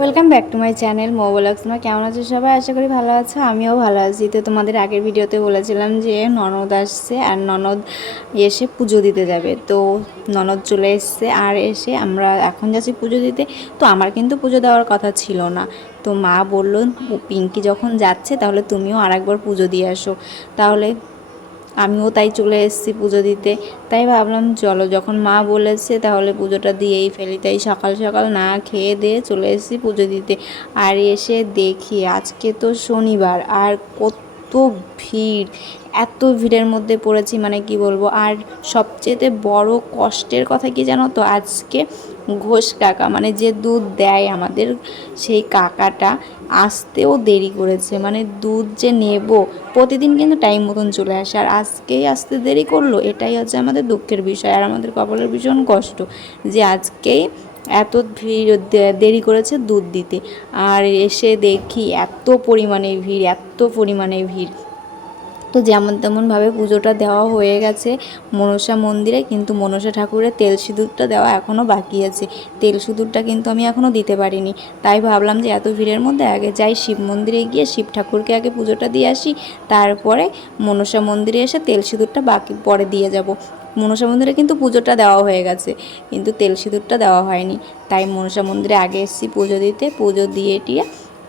Welcome back to my channel Mo blogs. তোমরা কেমন আছো সবাই? আশা করি ভালো আছো, আমিও ভালো আছি। তো তোমাদের আগের ভিডিওতে বলেছিলাম যে ননদ আসছে আর ননদ এসে পুজো দিতে যাবে। তো ননদ চলে এসছে আর এসে আমরা এখন যাচ্ছি পুজো দিতে। তো আমার কিন্তু পুজো দেওয়ার কথা ছিল না, তো মা বলল পিঙ্কি যখন যাচ্ছে তাহলে তুমিও আরেকবার পুজো দিয়ে আসো। তাহলে আমিও তাই চলে এসেছি পুজো দিতে। তাই ভাবলাম চলো, যখন মা বলেছে তাহলে পুজোটা দিয়েই ফেলি। তাই সকাল সকাল না খেয়ে দিয়ে চলে এসেছি পুজো দিতে। আর এসে দেখি আজকে তো শনিবার আর কত ভিড়, এত ভিড়ের মধ্যে পড়েছি মানে কি বলবো। আর সবচেয়ে বড় কষ্টের কথা কি জানো তো, আজকে ঘোষ কাকা মানে যে দুধ দেয় আমাদের, সেই কাকাটা আসতেও দেরি করেছে। মানে দুধ যে নেব, প্রতিদিন কিন্তু টাইম মতন চলে আসে, আর আজকেই আসতে দেরি করলো। এটাই হচ্ছে আমাদের দুঃখের বিষয় আর আমাদের কপালের ভীষণ কষ্ট যে আজকেই এত ভিড় দেরি করেছে দুধ দিতে। আর এসে দেখি এত পরিমাণে ভিড়, এত পরিমাণে ভিড়। তো যেমন তেমনভাবে পুজোটা দেওয়া হয়ে গেছে মনসা মন্দিরে, কিন্তু মনসা ঠাকুরের তেল সিঁদুরটা দেওয়া এখনও বাকি আছে। তেল সিঁদুরটা কিন্তু আমি এখনও দিতে পারিনি। তাই ভাবলাম যে এত ভিড়ের মধ্যে আগে যাই শিব মন্দিরে গিয়ে শিব ঠাকুরকে আগে পুজোটা দিয়ে আসি, তারপরে মনসা মন্দিরে এসে তেল সিঁদুরটা বাকি পরে দিয়ে যাব। মনসা মন্দিরে কিন্তু পুজোটা দেওয়া হয়ে গেছে, কিন্তু তেল সিঁদুরটা দেওয়া হয়নি। তাই মনসা মন্দিরে আগে এসেছি পুজো দিতে, পুজো দিয়ে টিয়ে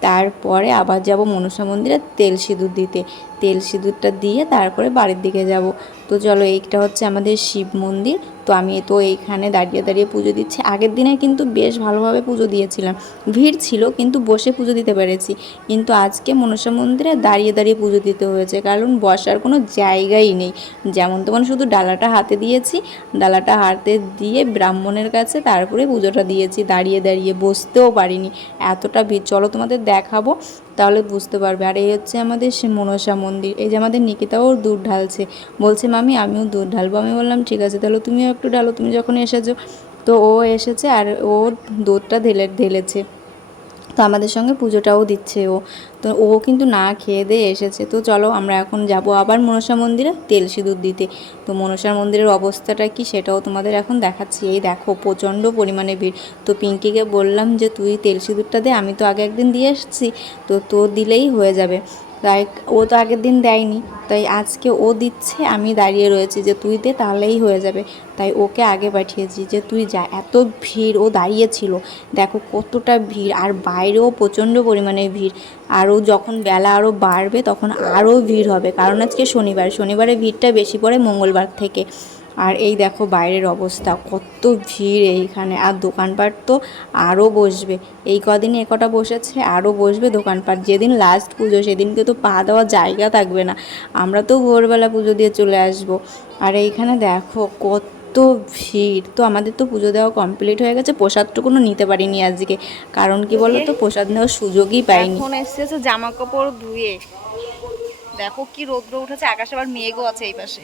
তারপরে আবার যাব মনসা মন্দিরে তেল সিঁদুর দিতে। তেল সিঁদুরটা দিয়ে তারপরে বাড়ির দিকে যাব। তো চলো, এইটা হচ্ছে আমাদের শিব মন্দির। তো আমি তো এইখানে দাঁড়িয়ে দাঁড়িয়ে পুজো দিচ্ছি। আগের দিনে কিন্তু বেশ ভালোভাবে পুজো দিয়েছিলাম, ভিড় ছিল কিন্তু বসে পুজো দিতে পেরেছি। কিন্তু আজকে মনসা মন্দিরে দাঁড়িয়ে দাঁড়িয়ে পুজো দিতে হয়েছে, কারণ বসার কোনো জায়গাই নেই। যেমন তেমন শুধু ডালাটা হাতে দিয়েছি, ডালাটা হাতে দিয়ে ব্রাহ্মণের কাছে তারপরে পুজোটা দিয়েছি। দাঁড়িয়ে দাঁড়িয়ে বসতেও পারিনি, এতটা ভিড়। চলো তোমাদের দেখাবো, তাহলে বুঝতে পারবে। আর এই হচ্ছে আমাদের সে মনসা মন্দির। এই যে আমাদের নিকিতাও দুধ ঢালছে, বলছে মামি আমিও দুধ ঢালবো। আমি বললাম ঠিক আছে, তাহলে তুমিও একটু ঢালো, তুমি যখন এসেছো। তো ও এসেছে আর ও দুধটা ঢেলেছে। তো আমাদের সঙ্গে পুজোটাও দিচ্ছে ও। তো ও কিন্তু না খেয়ে দিয়ে এসেছে। তো চলো আমরা এখন যাব আবার মনসা মন্দিরে তেল সিঁদুর দিতে। তো মনসা মন্দিরের অবস্থাটা কি সেটাও তোমাদের এখন দেখাচ্ছি। এই দেখো প্রচণ্ড পরিমাণে ভিড়। তো পিঙ্কিকে বললাম যে তুই তেল সিঁদুরটা দে, আমি তো আগে একদিন দিয়ে এসেছি, তো তোর দিলেই হয়ে যাবে। তাই ও তো আগের দিন দেয়নি, তাই আজকে ও দিচ্ছে, আমি দাঁড়িয়ে রয়েছি যে তুই দে তাহলেই হয়ে যাবে। তাই ওকে আগে পাঠিয়েছি যে তুই যা। এত ভিড়, ও দাঁড়িয়েছিল, দেখো কতটা ভিড়। আর বাইরেও প্রচণ্ড পরিমাণে ভিড়। আরও যখন বেলা আরও বাড়বে তখন আরও ভিড় হবে, কারণ আজকে শনিবার, শনিবারে ভিড়টা বেশি পড়ে মঙ্গলবার থেকে। আর এই দেখো বাইরের অবস্থা, কত ভিড় এইখানে। আর দোকানপাট তো আরও বসবে, এই কদিনে কটা বসেছে, আরও বসবে দোকানপাট। যেদিন লাস্ট পুজো সেদিনকে তো পা দেওয়ার জায়গা থাকবে না, আমরা তো ভোরবেলা পুজো দিয়ে চলে আসবো। আর এইখানে দেখো কত ভিড়। তো আমাদের তো পুজো দেওয়া কমপ্লিট হয়ে গেছে, প্রসাদটুকুনো নিতে পারিনি আজকে, কারণ কি বলো তো, প্রসাদ নেওয়ার সুযোগই পাইনি। এখন এসেছে জামা কাপড় ধুয়ে, দেখো কি রৌদ্র উঠেছে, আকাশে আবার মেঘও আছে এই পাশে।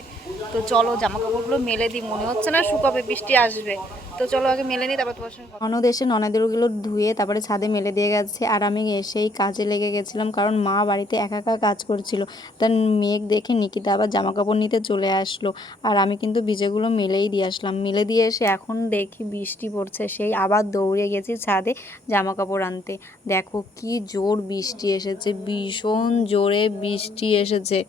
তো চলো জামা কাপড়গুলো মেলে দিই, মনে হচ্ছে না শুকাবে, বৃষ্টি আসবে। তো চলো আগে মেলে নিই, তারপর তোমার সঙ্গে ননদ এসে ননদেরগুলো ধুয়ে তারপরে ছাদে মেলে দিয়ে গেছে। আর আমি এসেই কাজে লেগে গেছিলাম, কারণ মা বাড়িতে একা একা কাজ করছিল। তার মেঘ দেখে নিকিতা আবার জামা কাপড় নিতে চলে আসলো। আর আমি কিন্তু ভিজেগুলো মেলেই দিয়ে আসলাম। মেলে দিয়ে এসে এখন দেখি বৃষ্টি পড়ছে, সেই আবার দৌড়ে গেছি ছাদে জামা কাপড় আনতে। দেখো কি জোর বৃষ্টি এসেছে, ভীষণ জোরে বৃষ্টি এসেছে।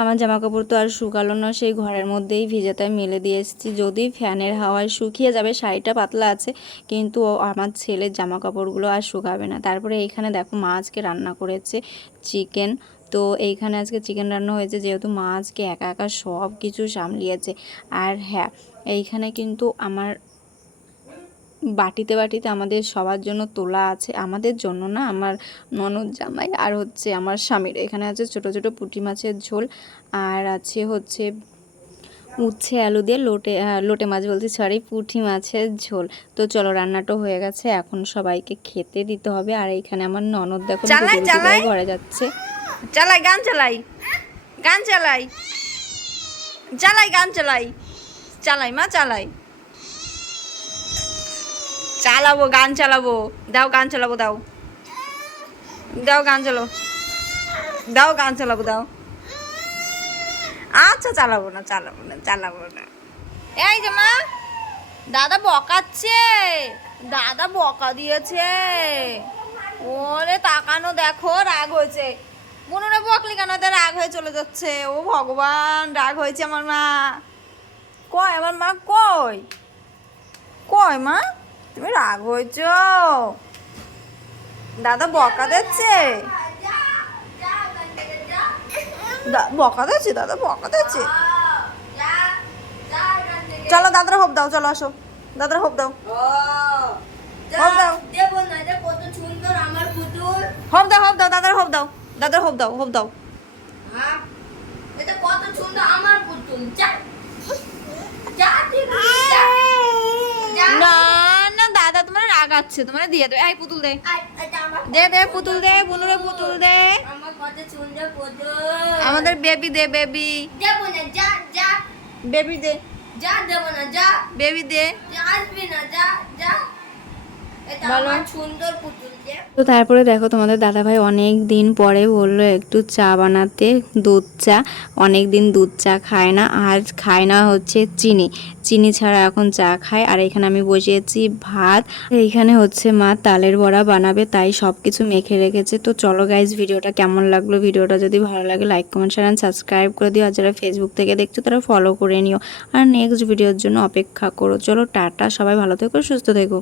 আমার জামাকাপড় তো আর শুকালো না, সেই ঘরের মধ্যেই ভিজে, মেলে দিয়ে এসেছি। যদি ফ্যানের হাওয়ায় শুকিয়ে যাবে, শাড়িটা পাতলা আছে, কিন্তু আমার ছেলের জামাকাপড়গুলো আর শুকাবে না। তারপরে এইখানে দেখো মা আজকে রান্না করেছে চিকেন। তো এইখানে আজকে চিকেন রান্না হয়েছে, যেহেতু মা আজকে একা একা সব কিছু সামলিয়েছে। আর হ্যাঁ, এইখানে কিন্তু আমার বাটিতে বাটিতে আমাদের সবার জন্য তোলা আছে, আমাদের জন্য না, আমার ননদ জামাই আর হচ্ছে আমার স্বামীর। এখানে আছে ছোট ছোট পুঁটি মাছের ঝোল, আর আছে হচ্ছে উচ্ছে আলু দিয়ে লোটে মাছ বলছি, সরি, পুঁটি মাছের ঝোল। তো চলো রান্নাটা হয়ে গেছে, এখন সবাইকে খেতে দিতে হবে। আর এইখানে আমার ননদ দেখো করে ঘরে যাচ্ছে। চালাই গান চালাই, গান চালাই, চালাই গান চালাই, চালাই মা চালাই, চালাবো গান চালাবো, দাও গান চালাবো, দাও দাও গান চালাবো, দাও গান চালাবো, দাও। আচ্ছা চালাবো না, চালাবো না, চালাবো না। এই যে মা, দাদা বকাচ্ছে, দাদা বকা দিয়েছে। ওরে তাকানো দেখো, রাগ হয়েছে। মনে বকলি কেন, তো রাগ হয়ে চলে যাচ্ছে। ও ভগবান, রাগ হয়েছে আমার মা। কই আমার মা, কই কই মা, তুমি রাগ হয়েছ? দাদা বকা দিচ্ছে, বকা দিচ্ছে, দাদা বকা দিচ্ছে। চলো দাদার হোপ দাও, চলো আসো, দাদার হোপ দাও, হোপ দাও, হোপ দাও, হোপ দাও, দাদার হোপ দাও, দাদার হোপ দাও, হোপ দাও। না না দাদা তোমার রাগাচ্ছে, তোমার দিয়ে দেবে। এই পুতুল দে, দে দে পুতুল দে, বুনুরে পুতুল দে। আমাদের বেবি দে, বেবি বেবি দে, বেবি দে। তো তারপরে দেখো তোমাদের দাদাভাই অনেক দিন পরে বললো একটু চা বানাতে, দুধ চা। অনেক দিন দুধ চা খায় না, আর খায় না হচ্ছে চিনি, চিনি ছাড়া এখন চা খায়। আর এখানে আমি বসিয়েছি ভাত, এইখানে হচ্ছে মা তালের বড়া বানাবে, তাই সব কিছু মেখে রেখেছে। তো চলো গাইজ, ভিডিওটা কেমন লাগলো, ভিডিওটা যদি ভালো লাগে লাইক কমেন্ট শেয়ার সাবস্ক্রাইব করে দিও। আর যারা ফেসবুক থেকে দেখছো তারা ফলো করে নিও, আর নেক্সট ভিডিওর জন্য অপেক্ষা করো। চলো টাটা, সবাই ভালো থেকো, সুস্থ থেকো।